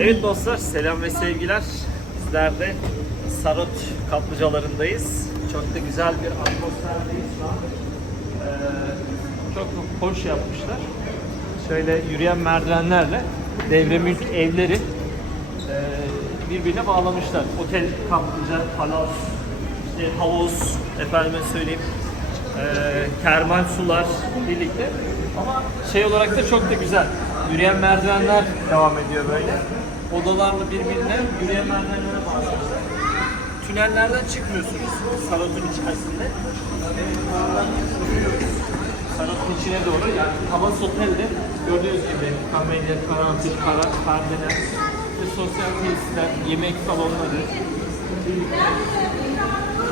Evet dostlar selam ve sevgiler. Bizler de Sarot kaplıcalarındayız. Çok da güzel bir atmosferdeyiz şu an. Ee, çok hoş yapmışlar. Şöyle yürüyen merdivenlerle devre mülk evleri e, birbirine bağlamışlar. Otel, kaplıca, palas, işte havuz, efendime söyleyeyim e, termal sular birlikte. Ama şey olarak da çok da güzel. Yürüyen merdivenler devam ediyor böyle. Odalarla birbirine yürüyen merdivenlere bağlamışlar. Tünellerden çıkmıyorsunuz salonun içerisinde. Sanatın içine doğru yani Havas Otel'de gördüğünüz gibi kamelya, karanfil, kara, kardeler ve sosyal tesisler, yemek salonları.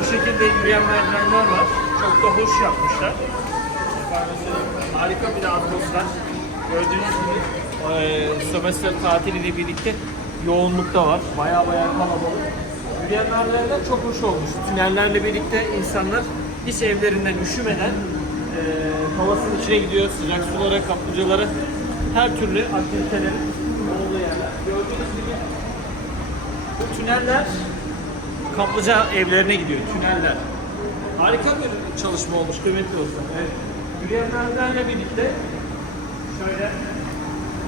Bu şekilde yürüyen merdivenler var. Çok da hoş yapmışlar. Harika bir atmosfer. Gördüğünüz gibi eee sömestr tatiliyle birlikte yoğunluk da var. Baya baya kalabalık. Yürüyen çok hoş olmuş. Tünellerle birlikte insanlar hiç evlerinden üşümeden eee havasının içine gidiyor. Sıcak sulara, kaplıcalara her türlü aktivitelerin olduğu yerler. Gördüğünüz gibi bu tüneller kaplıca evlerine gidiyor. Tüneller. Harika bir çalışma olmuş kıymetli olsun. Evet. Yürüyen birlikte şöyle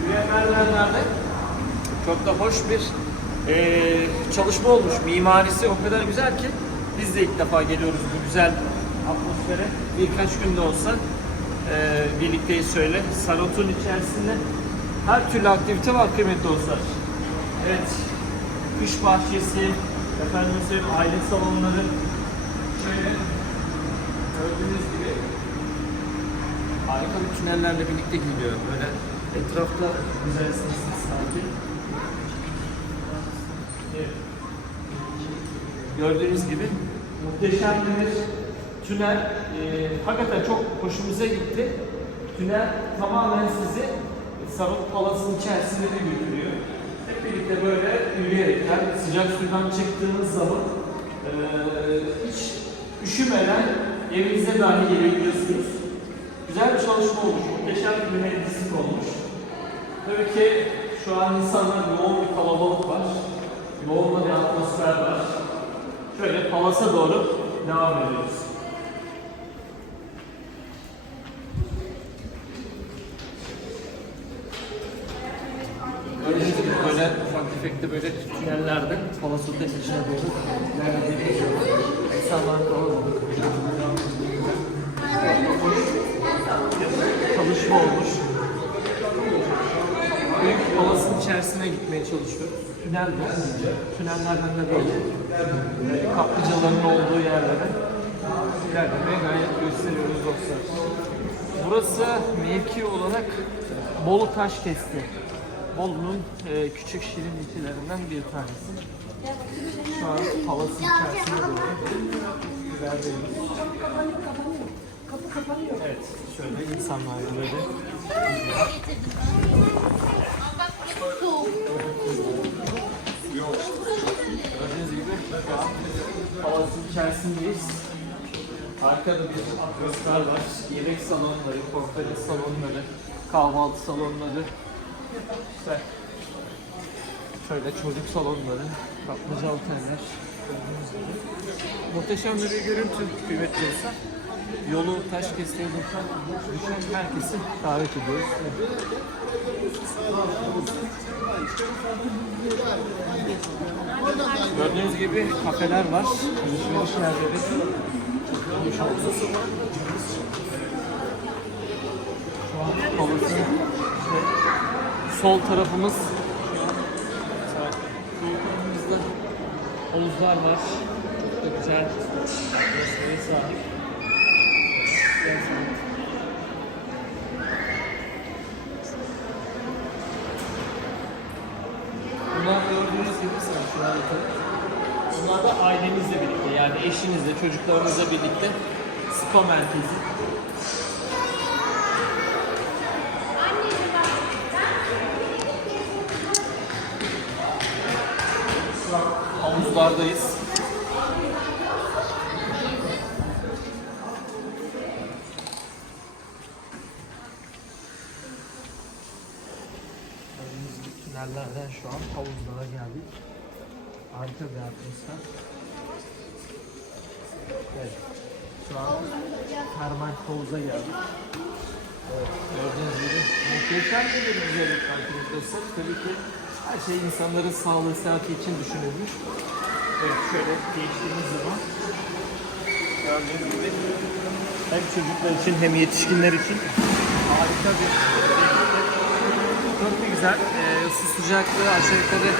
merdivenlerde çok da hoş bir eee, çalışma olmuş. Mimarisi o kadar güzel ki biz de ilk defa geliyoruz bu güzel atmosfere. Birkaç günde olsa eee birlikteyiz şöyle. Sarot'un içerisinde her türlü aktivite var kıymetli dostlar. Evet. Kış bahçesi, efendim söyleyeyim aile salonları şöyle gördüğünüz gibi harika bir tünellerle birlikte gidiyor. Böyle etrafta güzel sessiz sakin. Gördüğünüz gibi muhteşem bir tünel. Ee, hakikaten çok hoşumuza gitti. Tünel tamamen sizi Sarot Palas'ın içerisine de götürüyor. Hep birlikte böyle yürüyerekten sıcak sudan çıktığınız zaman eee, hiç üşümeden evinize dahi gelebiliyorsunuz. Güzel bir çalışma olmuş, muhteşem bir mühendislik olmuş. Tabii ki şu an insanlar yoğun bir kalabalık var. Yoğun bir atmosfer var. Şöyle Palas'a doğru devam ediyoruz. Böyle ufak tefekte böyle tünellerde Palas Otel içine doğru ilerlediğini görüyoruz. İnsanlar. Çalışma olmuş. Palas'ın içerisine gitmeye çalışıyoruz. Tünel. Tünellerden de böyle kaplıcaların olduğu yerlere ilerlemeye gayet gösteriyoruz dostlar. Burası mevki olarak Bolu Taş kesti. Bolu'nun e, küçük şirin ilçelerinden bir tanesi. Şu an havasının içerisinde doğru ilerliyoruz. Evet, şöyle insanlar böyle. Gördüğünüz gibi havasının içerisindeyiz. Arkada bir atmosfer var. Yemek salonları, konferans salonları, kahvaltı salonları. İşte şöyle çocuk salonları, kaplıca oteller. Muhteşem bir görüntü kıymetli insan. Yolu taş kestiğe düşen, herkesi davet ediyoruz. Gördüğünüz gibi kafeler var. Alışveriş yerleri. Şu an havası işte sol tarafımız Yukarımızda havuzlar var. Çok da güzel sahip. Bunlar gördüğünüz gibi harita. Bunlar da ailenizle birlikte yani eşinizle, çocuklarınızla birlikte spa merkezi. Havuzlardayız. Tünellerden şu an havuzlara geldik. Harika bir atmosfer. Evet. Şu an termal havuza geldik. Evet, gördüğünüz gibi muhteşem bir güzellik arkadaşlar. Tabii ki her şey insanların sağlığı, sıhhati için düşünülmüş. Evet, şöyle geçtiğimiz zaman gördüğünüz gibi hem çocuklar için hem yetişkinler için harika bir çok güzel. Sıcaklığı aşağı yukarı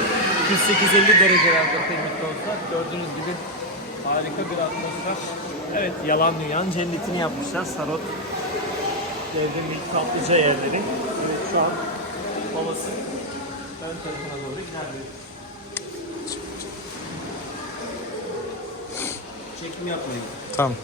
48-50 derecelerde teknik olsa gördüğünüz gibi harika bir atmosfer. Evet, yalan dünyanın cennetini yapmışlar. Sarot Devrim ilk kaplıca yerleri. Evet, şu an babası ön tarafına doğru ilerliyor. Çekim yapmayın. Tamam.